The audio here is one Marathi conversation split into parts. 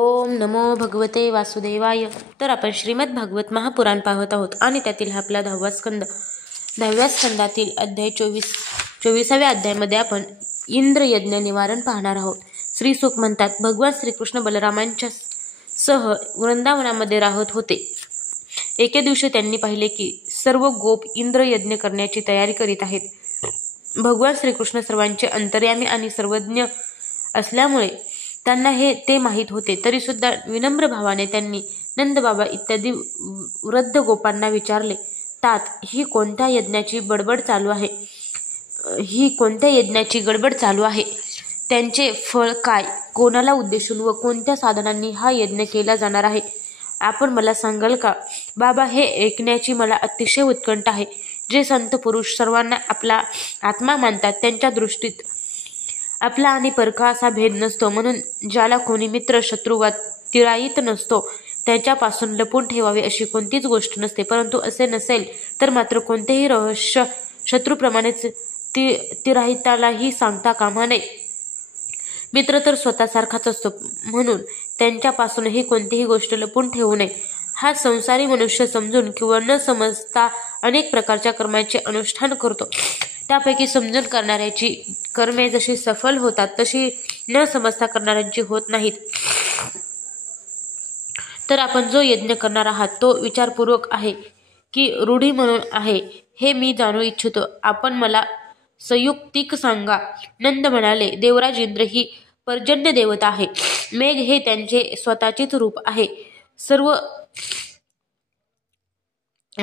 ओम नमो भगवते वासुदेवाय. तर आपण श्रीमद भागवत महापुराण पाहत आहोत आणि त्यातील आपला 10व्या स्कंदातील अध्याय 24व्या अध्यायामध्ये आपण इंद्र यज्ञ निवारण पाहणार आहोत. श्री सुख म्हणतात, भगवान श्रीकृष्ण बलरामांच्या सह वृंदावनामध्ये राहत होते. एके दिवशी त्यांनी पाहिले की सर्व गोप इंद्र यज्ञ करण्याची तयारी करीत आहेत. भगवान श्रीकृष्ण सर्वांचे अंतर्यामी आणि सर्वज्ञ असल्यामुळे त्यांना ते माहीत होते. तरी सुद्धा विनम्र भावाने त्यांनी नंदबाबा इत्यादी वृद्ध गोपांना विचारले, तात ही कोणत्या यज्ञाची गडबड चालू आहे? त्यांचे फळ काय? कोणाला उद्देशून व कोणत्या साधनांनी हा यज्ञ केला जाणार आहे? आपण मला सांगाल का? बाबा, हे ऐकण्याची मला अतिशय उत्कंठा आहे. जे संत पुरुष सर्वांना आपला आत्मा मानतात त्यांच्या दृष्टीत आपला आणि परका असा भेद नसतो. म्हणून ज्याला कोणी मित्र शत्रू वा तिराईत नसतो त्याच्यापासून लपून ठेवावे अशी कोणतीच गोष्ट नसते. परंतु असे नसेल तर मात्र कोणतेही रहस्य शत्रूप्रमाणेच तिराहितालाही सांगता कामा नये. मित्र तर स्वतःसारखाच असतो, म्हणून त्यांच्यापासूनही कोणतीही गोष्ट लपून ठेवू नये. हा संसारी मनुष्य समजून किंवा न समजता अनेक प्रकारच्या कर्मांचे अनुष्ठान करतो. त्यापैकी समजून करणाऱ्याची कर्मे जशी सफल होतात तशी न समजता करणाऱ्यांची होत नाहीत. तर आपण जो यज्ञ करणार आहात तो विचारपूर्वक आहे की रूढी म्हणून आहे हे मी जाणू इच्छितो. आपण मला संयुक्तिक सांगा. नंद म्हणाले, देवराज इंद्र ही पर्जन्य देवता आहे. मेघ हे त्यांचे स्वतःचेच रूप आहे. सर्व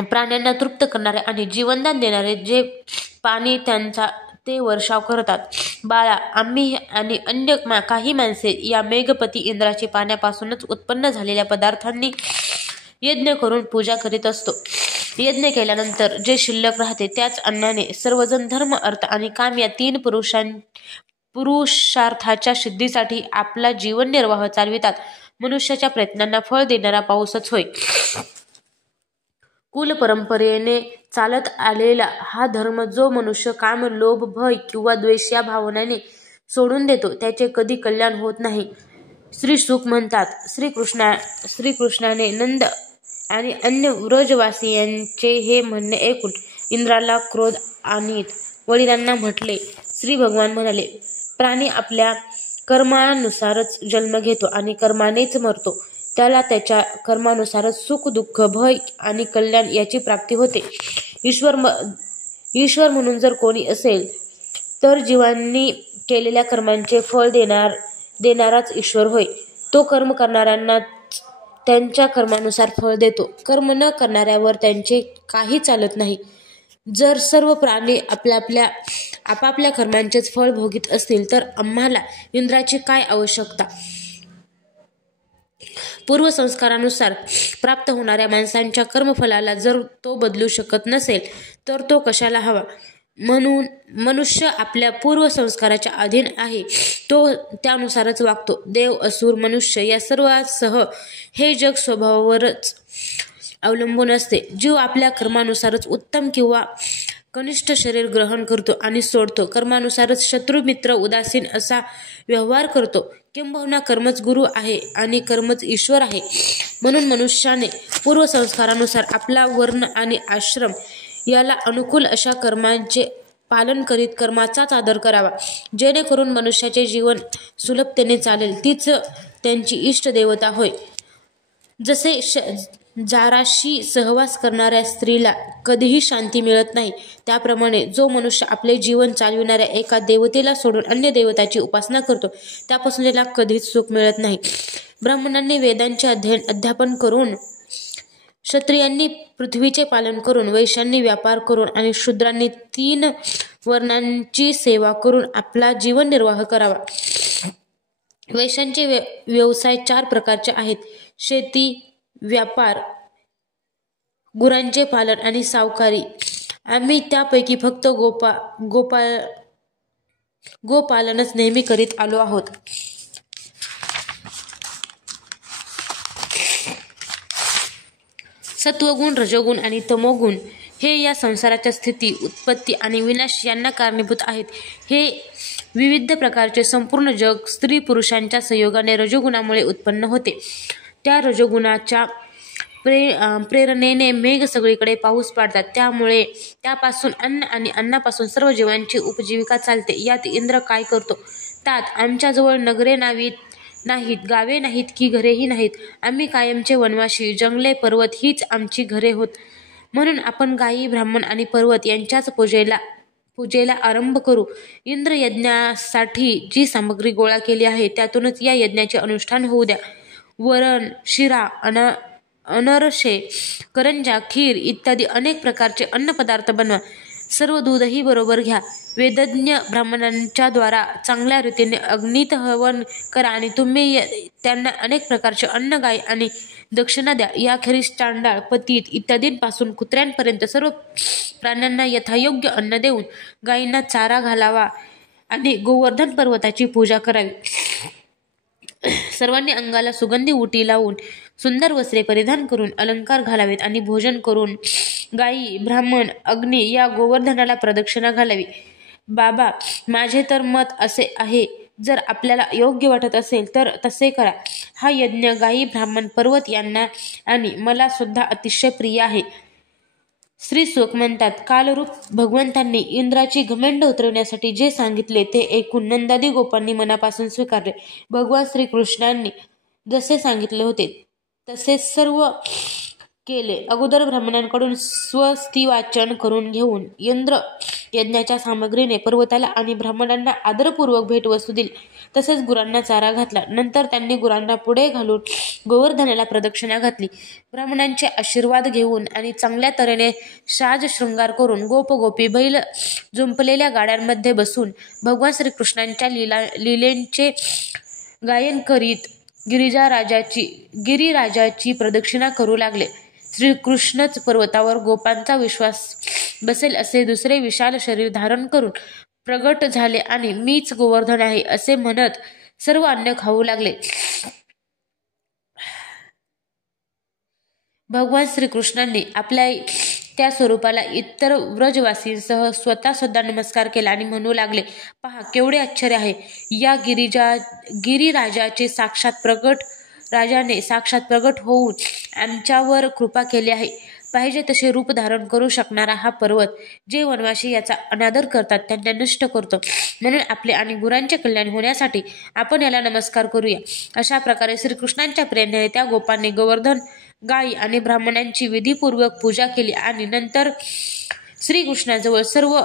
प्राण्यांना तृप्त करणारे आणि जीवनदान देणारे जे पाणी त्यांचा ते वर्षाव करतात. बाळा, आम्ही आणि अन्य काही माणसे या मेघपती इंद्राची पाण्यापासूनच उत्पन्न झालेल्या पदार्थांनी यज्ञ करून पूजा करीत असतो. यज्ञ केल्यानंतर जे शिल्लक राहते त्याच अन्नाने सर्वजण धर्म, अर्थ आणि काम या 3 पुरुषार्थाच्या सिद्धीसाठी आपला जीवन निर्वाह चालवितात. मनुष्याच्या प्रयत्नांना फळ देणारा पाऊसच होय. कुल परंपरेने चालत आलेला हा धर्म जो मनुष्य काम, लोभ, भय किंवा द्वेष या भावनाने सोडून देतो त्याचे कधी कल्याण होत नाही. श्री सुख म्हणतात, श्रीकृष्णाने नंद आणि अन्य व्रजवासियांचे हे म्हणणे ऐकून इंद्राला क्रोध आणीत वडिलांना म्हटले. श्री भगवान म्हणाले, प्राणी आपल्या कर्मानुसारच जन्म घेतो आणि कर्मानेच मरतो. त्याला त्याच्या कर्मानुसारच सुख, दुःख, भय आणि कल्याण याची प्राप्ती होते. ईश्वर म्हणून जर कोणी असेल तर जीवांनी केलेल्या कर्मांचे फळ देणाराच ईश्वर होय. तो कर्म करणाऱ्यांना त्यांच्या कर्मानुसार फळ देतो. कर्म न करणाऱ्यावर त्यांचे काही चालत नाही. जर सर्व प्राणी आपापल्या कर्मांचेच फळ भोगीत असतील तर आम्हाला इंद्राची काय आवश्यकता? पूर्वसंस्कारानुसार प्राप्त होणाऱ्या माणसांच्या कर्मफलाला जर तो बदलू शकत नसेल तर तो कशाला हवा? म्हणून मनुष्य आपल्या पूर्वसंस्काराच्या अधीन आहे. तो त्यानुसारच वागतो. देव, असुर, मनुष्य या सर्वांसह हे जग स्वभावावरच अवलंबून असते. जीव आपल्या कर्मानुसारच उत्तम किंवा कनिष्ठ शरीर ग्रहण करतो आणि सोडतो. कर्मानुसारच शत्रू, मित्र, उदासीन असा व्यवहार करतो. किंबहुना कर्मच गुरु आहे आणि कर्मच ईश्वर आहे. म्हणून मनुष्याने पूर्वसंस्कारानुसार आपला वर्ण आणि आश्रम याला अनुकूल अशा कर्मांचे पालन करीत कर्माचाच आदर करावा, जेणेकरून मनुष्याचे जीवन सुलभतेने चालेल. तीच त्यांची इष्ट देवता होय. जसे जाराशी सहवास करणाऱ्या स्त्रीला कधीही शांती मिळत नाही, त्याप्रमाणे जो मनुष्य आपले जीवन चालविणाऱ्या एका देवतेला सोडून अन्य देवताची उपासना करतो त्यापासून त्याला कधीच सुख मिळत नाही. ब्राह्मणांनी वेदांचे अध्यापन करून, क्षत्रियांनी पृथ्वीचे पालन करून, वैश्यांनी व्यापार करून आणि शूद्रांनी 3 वर्णांची सेवा करून आपला जीवन निर्वाह करावा. वैश्यांचे व्यवसाय 4 प्रकारचे आहेत: शेती, व्यापार, गुरांचे पालन आणि सावकारी. आम्ही त्यापैकी फक्त गोपालनच नेहमी करीत आलो आहोत. सत्वगुण, रजोगुण आणि तमोगुण हे या संसाराच्या स्थिती, उत्पत्ती आणि विनाश यांना कारणीभूत आहेत. हे विविध प्रकारचे संपूर्ण जग स्त्री पुरुषांच्या संयोगाने रजोगुणामुळे उत्पन्न होते. त्या रजोगुणाच्या प्रेरणेने मेघ सगळीकडे पाऊस पाडतात. त्यामुळे त्यापासून अन्न आणि अन्नापासून सर्व जीवांची उपजीविका चालते. यात इंद्र काय करतो? तात आमच्याजवळ नगरे नाहीत, गावे नाहीत की घरेही नाहीत. आम्ही कायमचे वनवासी, जंगले पर्वत हीच आमची घरे होत. म्हणून आपण गायी, ब्राह्मण आणि पर्वत यांच्याच पूजेला आरंभ करू. इंद्र यज्ञासाठी जी सामग्री गोळा केली आहे त्यातूनच या यज्ञाचे अनुष्ठान होऊ द्या. वरण, शिरा, अनरसे, करंजा, खीर इत्यादी अनेक प्रकारचे अन्नपदार्थ बनवा. सर्व दूधही बरोबर घ्या. वेदज्ञ ब्राह्मणांच्या द्वारा चांगल्या रीतीने अग्नीत हवन करा आणि तुम्ही त्यांना अनेक प्रकारचे अन्न, गाय आणि दक्षिणा द्या. याखेरीज चांडाळ, पतित इत्यादींपासून कुत्र्यांपर्यंत सर्व प्राण्यांना यथायोग्य अन्न देऊन गायींना चारा घालावा आणि गोवर्धन पर्वताची पूजा करावी. सर्वांनी अंगाला सुगंधी उटी लावून सुंदर वस्त्रे परिधान करून अलंकार घालावेत आणि भोजन करून गायी, ब्राह्मण, अग्नी या गोवर्धनाला प्रदक्षिणा घालावी. बाबा, माझे तर मत असे आहे, जर आपल्याला योग्य वाटत असेल तर तसे करा. हा यज्ञ गायी, ब्राह्मण, पर्वत यांना आणि मला सुद्धा अतिशय प्रिय आहे. श्री सुख म्हणतात, कालरूप भगवंतांनी इंद्राची घमंड उतरवण्यासाठी जे सांगितले ते ऐकून नंदादी गोपांनी मनापासून स्वीकारले. भगवान श्रीकृष्णांनी जसे सांगितले होते तसे सर्व केले. अगोदर ब्राह्मणांकडून स्वस्तिवाचन करून घेऊन इंद्र यज्ञाच्या सामग्रीने पर्वताला आणि ब्राह्मणांना आदरपूर्वक भेटवस्तू दिली. तसेच गुरांना चारा घातला. नंतर त्यांनी गुरांना पुढे घालून गोवर्धनाला प्रदक्षिणा घातली. ब्राह्मणांचे आशीर्वाद घेऊन आणि चांगल्या तऱ्हेने साज शृंगार करून गोपगोपी बैल जुंपलेल्या गाड्यांमध्ये बसून भगवान श्रीकृष्णांच्या लीलेंचे गायन करीत गिरिराजाची प्रदक्षिणा करू लागले. श्रीकृष्णच पर्वतावर गोपांचा विश्वास बसेल असे दुसरे विशाल शरीर धारण करून प्रगट झाले आणि मीच गोवर्धन आहे असे म्हणत सर्व अन्न खाऊ लागले. भगवान श्रीकृष्णांनी आपल्या त्या स्वरूपाला इतर व्रजवासींसह स्वतः सुद्धा नमस्कार केला आणि म्हणू लागले, पहा केवढे आश्चर्य आहे. या गिरिराजाने साक्षात प्रगट होऊन आमच्यावर कृपा केली आहे. पाहिजे तसे रूप धारण करू शकणारा हा पर्वत जे वनवासी याचा अनादर करतात त्यांना नष्ट करतो. म्हणून आपले आणि गुरांचे कल्याण होण्यासाठी आपण याला नमस्कार करूया. अशा प्रकारे श्रीकृष्णांच्या प्रेरणेने त्या गोपांनी गोवर्धन, गायी आणि ब्राह्मणांची विधीपूर्वक पूजा केली आणि नंतर श्रीकृष्णाजवळ सर्व